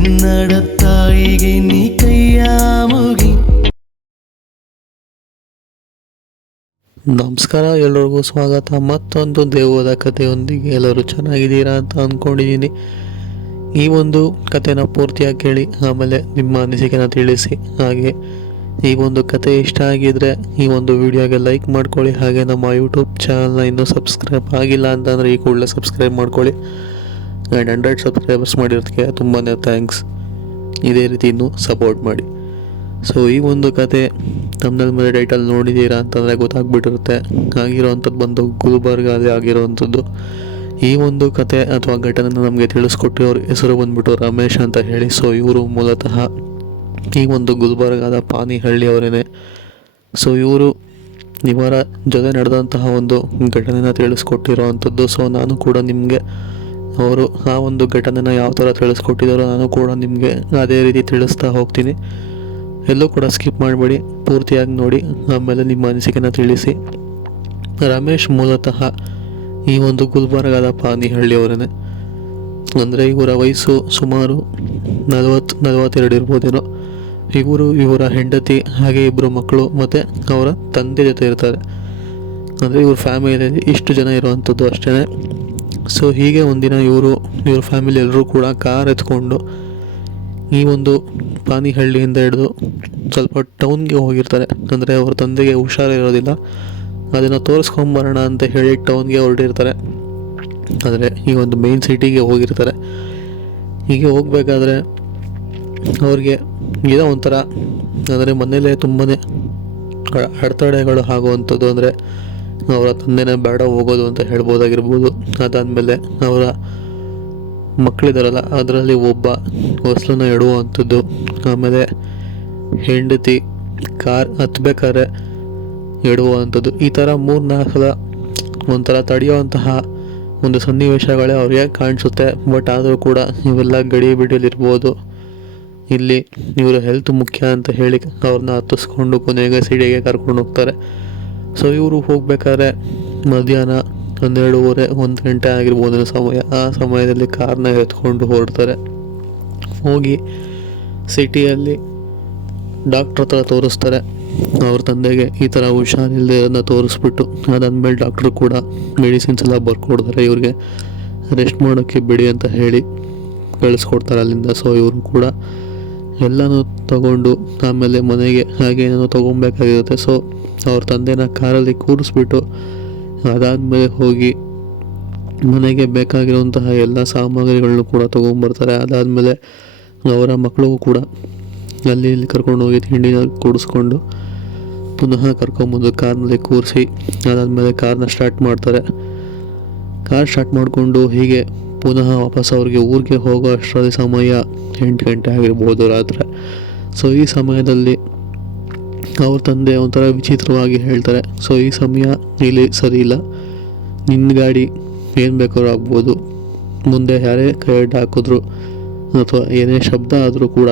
ಕನ್ನಡ ತಾಯಿಗೆ ನೀ ಕೈಯ ಮುಗಿ. ನಮಸ್ಕಾರ, ಎಲ್ಲರಿಗೂ ಸ್ವಾಗತ. ಮತ್ತೊಂದು ದೇವದ ಕಥೆಯೊಂದಿಗೆ ಎಲ್ಲರೂ ಚೆನ್ನಾಗಿದ್ದೀರಾ ಅಂತ ಅಂದ್ಕೊಂಡಿದ್ದೀನಿ. ಈ ಒಂದು ಕಥೆನ ಪೂರ್ತಿಯಾಗಿ ಕೇಳಿ, ಆಮೇಲೆ ನಿಮ್ಮ ಅನಿಸಿಕೆನ ತಿಳಿಸಿ. ಹಾಗೆ ಈ ಒಂದು ಕತೆ ಇಷ್ಟ ಆಗಿದ್ರೆ ಈ ಒಂದು ವಿಡಿಯೋಗೆ ಲೈಕ್ ಮಾಡ್ಕೊಳ್ಳಿ. ಹಾಗೆ ನಮ್ಮ ಯೂಟ್ಯೂಬ್ ಚಾನಲ್ನ ಇನ್ನೂ ಸಬ್ಸ್ಕ್ರೈಬ್ ಆಗಿಲ್ಲ ಅಂತಂದರೆ ಈ ಕೂಡಲೇ ಸಬ್ಸ್ಕ್ರೈಬ್ ಮಾಡ್ಕೊಳ್ಳಿ. ಆ್ಯಂಡ್ 100 ಸಬ್ಸ್ಕ್ರೈಬರ್ಸ್ ಮಾಡಿರೋದಕ್ಕೆ ತುಂಬಾ ಥ್ಯಾಂಕ್ಸ್. ಇದೇ ರೀತಿ ಇನ್ನೂ ಸಪೋರ್ಟ್ ಮಾಡಿ. ಸೊ ಈ ಒಂದು ಕತೆ ತಮ್ಮಲ್ಲಿ ಮೇಲೆ ಟೈಟಲ್ ನೋಡಿದ್ದೀರಾ ಅಂತಂದರೆ ಗೊತ್ತಾಗ್ಬಿಟ್ಟಿರುತ್ತೆ. ಆಗಿರೋವಂಥದ್ದು ಬಂದು ಗುಲ್ಬರ್ಗಲ್ಲಿ ಆಗಿರೋವಂಥದ್ದು. ಈ ಒಂದು ಕತೆ ಅಥವಾ ಘಟನೆನ ನಮಗೆ ತಿಳಿಸ್ಕೊಟ್ಟಿರೋರು ಹೆಸರು ಬಂದ್ಬಿಟ್ಟು ರಮೇಶ್ ಅಂತ ಹೇಳಿ. ಸೊ ಇವರು ಮೂಲತಃ ಈ ಒಂದು ಗುಲ್ಬರ್ಗದ ಪಾನಿಹಳ್ಳಿಯವರೇನೆ. ಸೊ ಇವರ ಜೊತೆ ನಡೆದಂತಹ ಒಂದು ಘಟನೆನ ತಿಳಿಸ್ಕೊಟ್ಟಿರೋ ಅಂಥದ್ದು. ಸೊ ನಾನು ಕೂಡ ನಿಮಗೆ ಅವರು ಆ ಒಂದು ಘಟನೆನ ಯಾವ ಥರ ತಿಳಿಸ್ಕೊಟ್ಟಿದ್ದಾರೋ ನಾನು ಕೂಡ ನಿಮಗೆ ಅದೇ ರೀತಿ ತಿಳಿಸ್ತಾ ಹೋಗ್ತೀನಿ. ಎಲ್ಲೂ ಕೂಡ ಸ್ಕಿಪ್ ಮಾಡಬೇಡಿ, ಪೂರ್ತಿಯಾಗಿ ನೋಡಿ, ಆಮೇಲೆ ನಿಮ್ಮ ಅನಿಸಿಕೆನ ತಿಳಿಸಿ. ರಮೇಶ್ ಮೂಲತಃ ಈ ಒಂದು ಗುಲ್ಬರ್ಗದ ಪಾನಿಹಳ್ಳಿಯವರೇ. ಅಂದರೆ ಇವರ ವಯಸ್ಸು ಸುಮಾರು 40-42 ಇರ್ಬೋದೇನೋ. ಇವರ ಹೆಂಡತಿ ಹಾಗೆ 2 ಮಕ್ಕಳು ಮತ್ತು ಅವರ ತಂದೆ ಜೊತೆ ಇರ್ತಾರೆ. ಅಂದರೆ ಇವ್ರ ಫ್ಯಾಮಿಲಿಯಲ್ಲಿ ಇಷ್ಟು ಜನ ಇರುವಂಥದ್ದು ಅಷ್ಟೇ. ಸೊ ಹೀಗೆ ಒಂದಿನ ಇವ್ರ ಫ್ಯಾಮಿಲಿ ಎಲ್ಲರೂ ಕೂಡ ಕಾರ್ ಎತ್ಕೊಂಡು ಈ ಒಂದು ಪಾನಿಹಳ್ಳಿಯಿಂದ ಹಿಡಿದು ಸ್ವಲ್ಪ ಟೌನ್ಗೆ ಹೋಗಿರ್ತಾರೆ. ಅಂದರೆ ಅವ್ರ ತಂದೆಗೆ ಹುಷಾರಿರೋದಿಲ್ಲ, ಅದನ್ನು ತೋರಿಸ್ಕೊಂಬರೋಣ ಅಂತ ಹೇಳಿ ಟೌನ್ಗೆ ಹೊರಟಿರ್ತಾರೆ. ಅಂದರೆ ಈ ಒಂದು ಮೇನ್ ಸಿಟಿಗೆ ಹೋಗಿರ್ತಾರೆ. ಹೀಗೆ ಹೋಗಬೇಕಾದ್ರೆ ಅವ್ರಿಗೆ ಏನೋ ಒಂಥರ, ಅಂದರೆ ಮನೇಲೇ ತುಂಬಾ ಅಡೆತಡೆಗಳು ಆಗುವಂಥದ್ದು. ಅಂದರೆ ಅವರ ತಂದೆನೇ ಬೇಡ ಹೋಗೋದು ಅಂತ ಹೇಳ್ಬೋದಾಗಿರ್ಬೋದು. ಅದಾದಮೇಲೆ ಅವರ ಮಕ್ಕಳಿದಾರಲ್ಲ, ಅದರಲ್ಲಿ ಒಬ್ಬ ಹೊಸಲನ್ನ ಇಡುವಂಥದ್ದು. ಆಮೇಲೆ ಹೆಂಡತಿ ಕಾರ್ ಹತ್ಬೇಕಾದ್ರೆ ಇಡುವಂಥದ್ದು. ಈ ಥರ 3-4 ಸಲ ಒಂಥರ ತಡೆಯುವಂತಹ ಒಂದು ಸನ್ನಿವೇಶಗಳೇ ಅವ್ರಿಗೆ ಕಾಣಿಸುತ್ತೆ. ಬಟ್ ಆದರೂ ಕೂಡ ಇವೆಲ್ಲ ಗಡಿ ಬಿಡಿಯಲ್ಲಿರ್ಬೋದು. ಇಲ್ಲಿ ಇವರ ಹೆಲ್ತ್ ಮುಖ್ಯ ಅಂತ ಹೇಳಿ ಅವ್ರನ್ನ ಹತ್ತಿಸ್ಕೊಂಡು ಕೊನೆಗೆ ಸಿಡಿಗೆ ಕರ್ಕೊಂಡು ಹೋಗ್ತಾರೆ. ಸೊ ಇವರು ಹೋಗ್ಬೇಕಾದ್ರೆ ಮಧ್ಯಾಹ್ನ 12:30-1 ಗಂಟೆ ಆಗಿರ್ಬೋದು ಸಮಯ. ಆ ಸಮಯದಲ್ಲಿ ಕಾರ್ನ ಎತ್ಕೊಂಡು ಹೊರಡ್ತಾರೆ. ಹೋಗಿ ಸಿಟಿಯಲ್ಲಿ ಡಾಕ್ಟ್ರ್ ಹತ್ರ ತೋರಿಸ್ತಾರೆ. ಅವ್ರ ತಂದೆಗೆ ಈ ಥರ ಹುಷಾರಿಲ್ಲದೆ ಅದನ್ನು ತೋರಿಸ್ಬಿಟ್ಟು ಅದಾದಮೇಲೆ ಡಾಕ್ಟ್ರು ಕೂಡ ಮೆಡಿಸಿನ್ಸ್ ಎಲ್ಲ ಬರ್ಕೊಡ್ತಾರೆ. ಇವ್ರಿಗೆ ರೆಸ್ಟ್ ಮಾಡೋಕ್ಕೆ ಬಿಡಿ ಅಂತ ಹೇಳಿ ಕಳಿಸ್ಕೊಡ್ತಾರೆ ಅಲ್ಲಿಂದ. ಸೊ ಇವರು ಕೂಡ ಎಲ್ಲನೂ ತಗೊಂಡು ಆಮೇಲೆ ಮನೆಗೆ ಹಾಗೆ ಏನೇನೋ ತೊಗೊಬೇಕಾಗಿರುತ್ತೆ. ಸೊ ಅವ್ರ ತಂದೆನ ಕಾರಲ್ಲಿ ಕೂರಿಸ್ಬಿಟ್ಟು ಅದಾದಮೇಲೆ ಹೋಗಿ ಮನೆಗೆ ಬೇಕಾಗಿರುವಂತಹ ಎಲ್ಲ ಸಾಮಗ್ರಿಗಳನ್ನು ಕೂಡ ತೊಗೊಂಬರ್ತಾರೆ. ಅದಾದಮೇಲೆ ಅವರ ಮಕ್ಕಳಿಗೂ ಕೂಡ ಅಲ್ಲಿ ಇಲ್ಲಿ ಕರ್ಕೊಂಡೋಗಿ ತಿಂಡಿನ ಕೂಡಿಸ್ಕೊಂಡು ಪುನಃ ಕರ್ಕೊಂಬಂದು ಕಾರ್ನಲ್ಲಿ ಕೂರಿಸಿ ಅದಾದಮೇಲೆ ಕಾರ್ನ ಸ್ಟಾರ್ಟ್ ಮಾಡ್ತಾರೆ. ಕಾರ್ ಸ್ಟಾರ್ಟ್ ಮಾಡಿಕೊಂಡು ಹೀಗೆ ಪುನಃ ವಾಪಸ್ ಅವ್ರಿಗೆ ಊರಿಗೆ ಹೋಗೋ ಅಷ್ಟರಲ್ಲಿ ಸಮಯ 8 ಗಂಟೆ ಆಗಿರ್ಬೋದು ರಾತ್ರಿ. ಸೊ ಈ ಸಮಯದಲ್ಲಿ ಅವ್ರ ತಂದೆ ಒಂಥರ ವಿಚಿತ್ರವಾಗಿ ಹೇಳ್ತಾರೆ, ಸೊ ಈ ಸಮಯ ಇಲ್ಲಿ ಸರಿ ಇಲ್ಲ, ನಿನ್ನ ಗಾಡಿ ಏನು ಬೇಕಾದ್ರೂ ಆಗ್ಬೋದು, ಮುಂದೆ ಯಾರೇ ಕೈ ಅಡ್ಡ ಹಾಕಿದ್ರು ಅಥವಾ ಏನೇ ಶಬ್ದ ಆದರೂ ಕೂಡ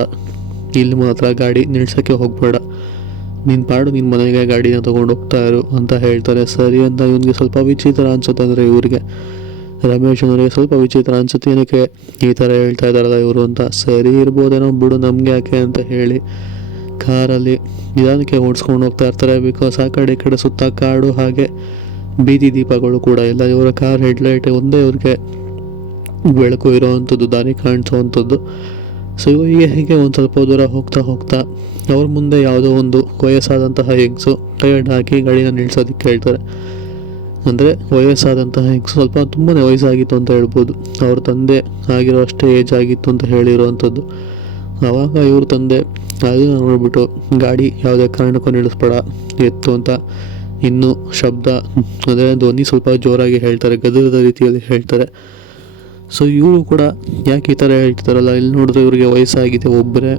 ಇಲ್ಲಿ ಮಾತ್ರ ಗಾಡಿ ನಿಲ್ಸೋಕ್ಕೆ ಹೋಗಬೇಡ, ನಿನ್ನ ಪಾಡು ನಿನ್ನ ಮನೆಗೆ ಗಾಡಿನ ತೊಗೊಂಡು ಹೋಗ್ತಾ ಇರು ಅಂತ ಹೇಳ್ತಾರೆ. ಸರಿ ಅಂತ ಇವನಿಗೆ ಸ್ವಲ್ಪ ವಿಚಿತ್ರ ಅನ್ಸುತ್ತೆ. ಅಂದರೆ ಇವರಿಗೆ ರಮೇಶನವರಿಗೆ ಸ್ವಲ್ಪ ವಿಚಿತ್ರ ಅನ್ಸುತ್ತೆ, ಏನಕ್ಕೆ ಈ ಥರ ಹೇಳ್ತಾ ಇದ್ದಾರಲ್ಲ ಇವರು ಅಂತ. ಸರಿ ಇರ್ಬೋದೇನೋ ಬಿಡು, ನಮಗೆ ಯಾಕೆ ಅಂತ ಹೇಳಿ ಕಾರಲ್ಲಿ ನಿಧಾನಕ್ಕೆ ಓಡಿಸ್ಕೊಂಡು ಹೋಗ್ತಾ ಇರ್ತಾರೆ. ಬಿಕಾಸ್ ಆ ಕಡೆ ಈ ಕಡೆ ಸುತ್ತ ಕಾಡು, ಹಾಗೆ ಬೀದಿ ದೀಪಗಳು ಕೂಡ ಇಲ್ಲ. ಇವರ ಕಾರ್ ಹೆಡ್ಲೈಟ್ ಒಂದೇ ಇವ್ರಿಗೆ ಬೆಳಕು ಇರೋವಂಥದ್ದು, ದಾರಿ ಕಾಣಿಸೋವಂಥದ್ದು. ಸೊ ಹೀಗೆ ಒಂದು ಸ್ವಲ್ಪ ದೂರ ಹೋಗ್ತಾ ಹೋಗ್ತಾ ಅವ್ರ ಮುಂದೆ ಯಾವುದೋ ಒಂದು ವಯಸ್ಸಾದಂತಹ ಹೆಂಗಸು ಕೈ ಅಡ್ಡ ಹಾಕಿ ಗಾಡಿನ ನಿಲ್ಸೋದಕ್ಕೆ ಹೇಳ್ತಾರೆ. ಅಂದರೆ ವಯಸ್ಸಾದಂತಹ ಹೆಂಗಸು, ಸ್ವಲ್ಪ ತುಂಬಾ ವಯಸ್ಸಾಗಿತ್ತು ಅಂತ ಹೇಳ್ಬೋದು. ಅವ್ರ ತಂದೆ ಆಗಿರೋ ಅಷ್ಟೇ ಏಜ್ ಆಗಿತ್ತು ಅಂತ ಹೇಳಿರುವಂಥದ್ದು. ಆವಾಗ ಇವ್ರ ತಂದೆ ಅದನ್ನು ನೋಡಿಬಿಟ್ಟು ಗಾಡಿ ಯಾವುದೇ ಕಾರಣಕ್ಕೂ ನಿಲ್ಲಿಸ್ಬೇಡ ಎತ್ತು ಅಂತ ಇನ್ನೂ ಶಬ್ದ, ಅಂದರೆ ಧ್ವನಿ ಸ್ವಲ್ಪ ಜೋರಾಗಿ ಹೇಳ್ತಾರೆ, ಗದರದ ರೀತಿಯಲ್ಲಿ ಹೇಳ್ತಾರೆ. ಸೊ ಇವರು ಕೂಡ ಯಾಕೆ ಈ ಥರ ಹೇಳ್ತಾರಲ್ಲ, ಇಲ್ಲಿ ನೋಡಿದ್ರೆ ಇವ್ರಿಗೆ ವಯಸ್ಸಾಗಿದೆ, ಒಬ್ಬರೇ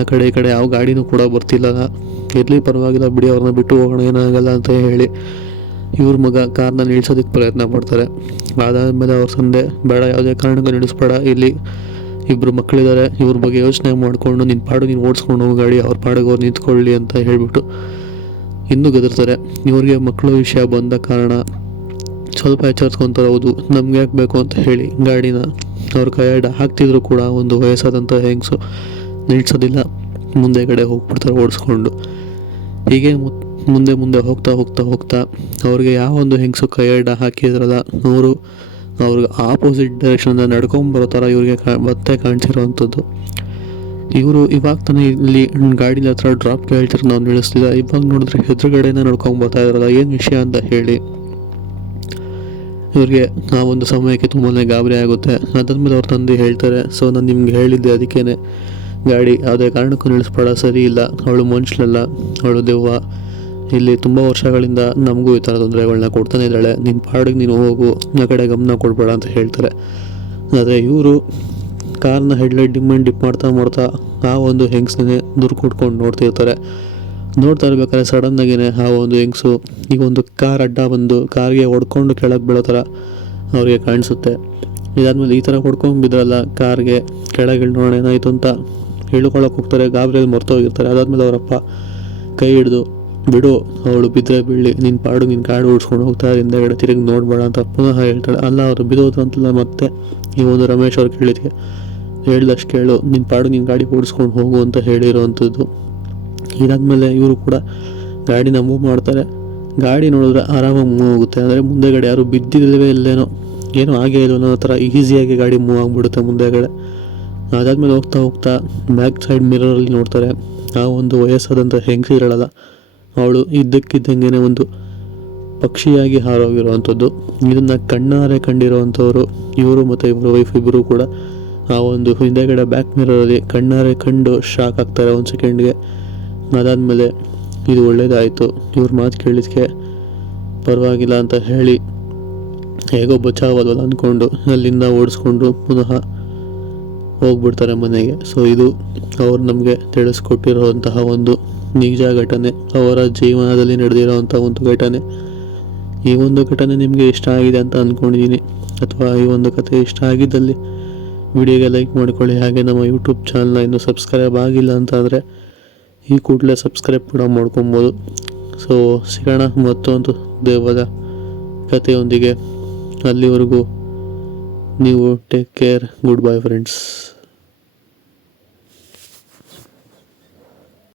ಆ ಕಡೆ ಈ ಕಡೆ ಯಾವ ಗಾಡಿನೂ ಕೂಡ ಬರ್ತಿಲ್ಲ, ಇರಲಿ ಪರವಾಗಿಲ್ಲ ಬಿಡಿ, ಅವ್ರನ್ನ ಬಿಟ್ಟು ಹೋಗೋಣ, ಏನಾಗಲ್ಲ ಅಂತ ಹೇಳಿ ಇವ್ರ ಮಗ ಕಾರ್ನ ನಿಲ್ಸೋದಕ್ಕೆ ಪ್ರಯತ್ನ ಪಡ್ತಾರೆ. ಅದಾದಮೇಲೆ ಅವ್ರ ತಂದೆ ಬೇಡ, ಯಾವುದೇ ಕಾರಣಕ್ಕೂ ನಿಲ್ಲಿಸ್ಬೇಡ, ಇಲ್ಲಿ 2 ಮಕ್ಕಳಿದ್ದಾರೆ, ಇವ್ರ ಬಗ್ಗೆ ಯೋಚನೆ ಮಾಡಿಕೊಂಡು ನಿನ್ನ ಪಾಡು ನೀನು ಓಡಿಸ್ಕೊಂಡು ಹೋಗೋ ಗಾಡಿ, ಅವ್ರ ಪಾಡಿಗೆ ಅವ್ರು ನಿಂತ್ಕೊಳ್ಳಿ ಅಂತ ಹೇಳಿಬಿಟ್ಟು ಇನ್ನೂ ಗದರ್ತಾರೆ. ಇವ್ರಿಗೆ ಮಕ್ಕಳು ವಿಷಯ ಬಂದ ಕಾರಣ ಸ್ವಲ್ಪ ಎಚ್ಚರಿಸ್ಕೊತಾರೆ. ಹೌದು, ನಮ್ಗೆ ಯಾಕೆ ಬೇಕು ಅಂತ ಹೇಳಿ ಗಾಡಿನ ಅವ್ರ ಕೈ ಅಡ್ಡ ಹಾಕ್ತಿದ್ರು ಕೂಡ ಒಂದು ವಯಸ್ಸಾದಂಥ ಹೆಂಗಸು ನಿಲ್ಸೋದಿಲ್ಲ, ಮುಂದೆಗಡೆ ಹೋಗ್ಬಿಡ್ತಾರೆ ಓಡಿಸ್ಕೊಂಡು. ಹೀಗೆ ಮುಂದೆ ಮುಂದೆ ಹೋಗ್ತಾ ಹೋಗ್ತಾ ಹೋಗ್ತಾ ಅವ್ರಿಗೆ ಯಾವ ಒಂದು ಹೆಂಗಸು ಕೈ ಅಡ್ಡ ಹಾಕಿದ್ರಲ್ಲ ಅವರು ಅವ್ರಿಗೆ ಆಪೋಸಿಟ್ ಡೈರೆಕ್ಷನಿಂದ ನಡ್ಕೊಂಬರೋ ಥರ ಇವ್ರಿಗೆ ಮತ್ತೆ ಕಾಣಿಸಿರೋವಂಥದ್ದು. ಇವರು ಇವಾಗ ತಾನೇ ಇಲ್ಲಿ ಗಾಡಿಲಿ ಹತ್ರ ಡ್ರಾಪ್ ಕೇಳ್ತಾರೆ, ನಾವು ನಿಲ್ಲಿಸ್ತಿಲ್ಲ. ಇವಾಗ ನೋಡಿದ್ರೆ ಎದುರುಗಡೆನ ನಡ್ಕೊಂಡು ಬರ್ತಾ ಇದ್ರಲ್ಲ, ಏನು ವಿಷಯ ಅಂತ ಹೇಳಿ ಇವ್ರಿಗೆ ಆ ಒಂದು ಸಮಯಕ್ಕೆ ತುಂಬಾ ಗಾಬರಿ ಆಗುತ್ತೆ. ಅದಾದ್ಮೇಲೆ ಅವ್ರ ತಂದೆ ಹೇಳ್ತಾರೆ, ಸೊ ನಾನು ನಿಮ್ಗೆ ಹೇಳಿದ್ದೆ, ಅದಕ್ಕೇ ಗಾಡಿ ಯಾವುದೇ ಕಾರಣಕ್ಕೂ ನಿಲ್ಲಿಸ್ಬೇಡ, ಸರಿ ಇಲ್ಲ, ಅವಳು ಮನುಷ್ಯಳಲ್ಲ, ಅವಳು ದೆವ್ವ, ಇಲ್ಲಿ ತುಂಬ ವರ್ಷಗಳಿಂದ ನಮಗೂ ಈ ಥರ ತೊಂದರೆಗಳನ್ನ ಕೊಡ್ತಾನೆ ಇದ್ದಾಳೆ, ನಿನ್ನ ಪಾಡಿಗೆ ನೀನು ಹೋಗು, ಆ ಕಡೆ ಗಮನ ಕೊಡಬೇಡ ಅಂತ ಹೇಳ್ತಾರೆ. ಆದರೆ ಇವರು ಕಾರ್ನ ಹೆಡ್ಲೈಟ್ ಡಿಪ್ ಮಾಡ್ತಾ ಆ ಒಂದು ಹೆಂಗಸನ್ನೇ ದುರ್ ಕೊಟ್ಕೊಂಡು ನೋಡ್ತಾ ಇರ್ಬೇಕಾದ್ರೆ ಸಡನ್ನಾಗೇ ಆ ಒಂದು ಹೆಂಗಸು ಈಗ ಒಂದು ಕಾರ್ ಅಡ್ಡ ಬಂದು ಕಾರ್ಗೆ ಹೊಡ್ಕೊಂಡು ಕೆಳಗೆ ಬೀಳೋ ಥರ ಅವ್ರಿಗೆ ಕಾಣಿಸುತ್ತೆ. ಇದಾದ್ಮೇಲೆ ಈ ಥರ ಹೊಡ್ಕೊಂಡು ಬಿದ್ರಲ್ಲ ಕಾರ್ಗೆ, ಕೆಳಗೆ ನೋಡೋಣ ಏನಾಯಿತು ಅಂತ ಹೇಳ್ಕೊಳಕ್ಕೆ ಹೋಗ್ತಾರೆ, ಗಾಬರಿಯಲ್ಲಿ ಮರ್ತೋಗಿರ್ತಾರೆ. ಅದಾದ್ಮೇಲೆ ಅವರಪ್ಪ ಕೈ ಹಿಡಿದು, ಬಿಡು, ಅವಳು ಬಿದ್ದರೆ ಬೀಳಿ, ನಿನ್ನ ಪಾಡು ನಿನ್ನ ಗಾಡಿ ಓಡಿಸ್ಕೊಂಡು ಹೋಗ್ತಾ ಹಿಂದೆಗಡೆ ತಿರುಗಿ ನೋಡಬೇಡ ಅಂತ ಪುನಃ ಹೇಳ್ತಾಳೆ. ಅಲ್ಲ, ಅವರು ಬಿದ್ದೋದ್ರು ಅಂತಲ್ಲ, ಮತ್ತೆ ಈ ಒಂದು ರಮೇಶ್ ಅವ್ರು ಕೇಳಿದ್ಕೆ ಹೇಳ್ದಷ್ಟು ಕೇಳು, ನಿನ್ನ ಪಾಡು ನಿನ್ನ ಗಾಡಿ ಓಡಿಸ್ಕೊಂಡು ಹೋಗು ಅಂತ ಹೇಳಿರೋವಂಥದ್ದು. ಇದಾದಮೇಲೆ ಇವರು ಕೂಡ ಗಾಡಿನ ಮೂವ್ ಮಾಡ್ತಾರೆ. ಗಾಡಿ ನೋಡಿದ್ರೆ ಆರಾಮಾಗಿ ಮೂವ್ ಆಗುತ್ತೆ, ಅಂದರೆ ಮುಂದೆಗಡೆ ಯಾರು ಬಿದ್ದಿಲ್ಲವೇ ಇಲ್ಲೇನೋ, ಏನೋ ಆಗೇ ಇಲ್ಲ ಅನ್ನೋ ಥರ ಈಸಿಯಾಗಿ ಗಾಡಿ ಮೂವ್ ಆಗಿಬಿಡುತ್ತೆ ಮುಂದೆಗಡೆ. ಅದಾದಮೇಲೆ ಹೋಗ್ತಾ ಹೋಗ್ತಾ ಬ್ಯಾಕ್ ಸೈಡ್ ಮಿರರಲ್ಲಿ ನೋಡ್ತಾರೆ, ಆ ಒಂದು ವಯಸ್ಸಾದಂಥ ಹೆಂಗಸಿರಲ್ಲ ಅವಳು ಇದ್ದಕ್ಕಿದ್ದಂಗೆ ಒಂದು ಪಕ್ಷಿಯಾಗಿ ಹಾರೋಗಿರುವಂಥದ್ದು. ಇದನ್ನು ಕಣ್ಣಾರೆ ಕಂಡಿರೋವಂಥವ್ರು ಇವರು ಮತ್ತು ಇವರ ವೈಫ್ ಇಬ್ಬರು ಕೂಡ ಆ ಒಂದು ಹಿಂದೆಗಡೆ ಬ್ಯಾಕ್ ಮಿರರಲ್ಲಿ ಕಣ್ಣಾರೆ ಕಂಡು ಶಾಕ್ ಆಗ್ತಾರೆ ಒಂದು ಸೆಕೆಂಡ್ಗೆ. ಅದಾದಮೇಲೆ ಇದು ಒಳ್ಳೇದಾಯಿತು, ಇವ್ರ ಮಾತು ಕೇಳಿದಕ್ಕೆ ಪರವಾಗಿಲ್ಲ ಅಂತ ಹೇಳಿ ಹೇಗೋ ಬಚಾವಲ್ವಲ್ಲ ಅಂದ್ಕೊಂಡು ಅಲ್ಲಿಂದ ಓಡಿಸ್ಕೊಂಡು ಪುನಃ ಹೋಗ್ಬಿಡ್ತಾರೆ ಮನೆಗೆ. ಸೊ ಇದು ಅವ್ರು ನಮಗೆ ತಿಳಿಸ್ಕೊಟ್ಟಿರೋವಂತಹ ಒಂದು ನಿಜ ಘಟನೆ, ಅವರ ಜೀವನದಲ್ಲಿ ನಡೆದಿರೋವಂಥ ಒಂದು ಘಟನೆ. ಈ ಒಂದು ಘಟನೆ ನಿಮಗೆ ಇಷ್ಟ ಆಗಿದೆ ಅಂತ ಅಂದ್ಕೊಂಡಿದ್ದೀನಿ, ಅಥವಾ ಈ ಒಂದು ಕತೆ ಇಷ್ಟ ಆಗಿದ್ದಲ್ಲಿ ವಿಡಿಯೋಗೆ ಲೈಕ್ ಮಾಡಿಕೊಳ್ಳಿ. ಹಾಗೆ ನಮ್ಮ ಯೂಟ್ಯೂಬ್ ಚಾನಲ್ನ ಇನ್ನೂ ಸಬ್ಸ್ಕ್ರೈಬ್ ಆಗಿಲ್ಲ ಅಂತ ಅಂದರೆ ಈ ಕೂಡಲೇ ಸಬ್ಸ್ಕ್ರೈಬ್ ಕೂಡ ಮಾಡ್ಕೊಬೋದು. ಸೊ ಸಿಗೋಣ ಮತ್ತೊಂದು ದೇವದ ಕಥೆಯೊಂದಿಗೆ. ಅಲ್ಲಿವರೆಗೂ ನೀವು take care, good bye friends.